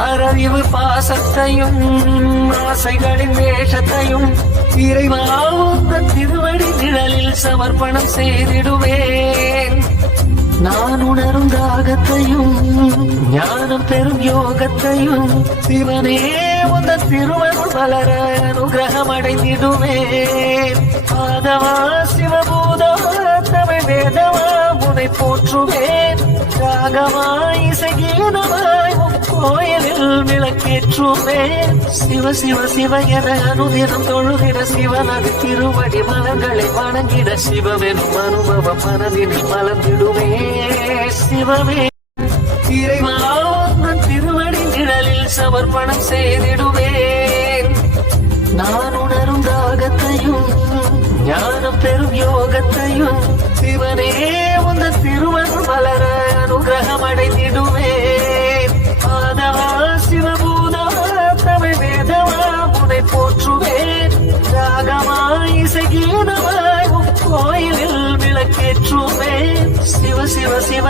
ஆரறிவு பாசத்தையும் ஆசைகளின் வேஷத்தையும் இறைவாவுந்த திருவடி நிழலில் சமர்ப்பணம் செய்திடுவேன். நான் உணரும் தாகத்தையும் ஞானம் பெறும் யோகத்தையும் சிவனே உந்த திருவருள் வளர அனுகிரகம் அடைந்திடுவேன். பாதவா சிவபூதவா தமிழ் வேதவா உனை போற்றுவேன். ராகமாய் இசைகீதமாய் கோயிலில் விளக்கேற்றுவேன். சிவ சிவ சிவ என அனுதினம் தொழுகிற சிவனது திருவடி மலர்களை வணங்கிட சிவமெனும் அனுபவம் மனதினில் மலர்ந்திடுவே. சிவமே இறைவா திருவடி நிழலில் சமர்ப்பணம் செய்திடுவேன். நான் உணரும் தாகத்தையும் ஞானம் பெறும் யோகத்தையும் சிவனே உந்த திருவருள் மலர அனுகிரகம் அடைந்திடுவேன். பாதவா சிவபூதவா தமிழ் வேதவா உனை போற்றுவேன். ராகமாய் இசைகீதமாய் கோயிலில் விளக்கேற்றுவேன். சிவ சிவ சிவ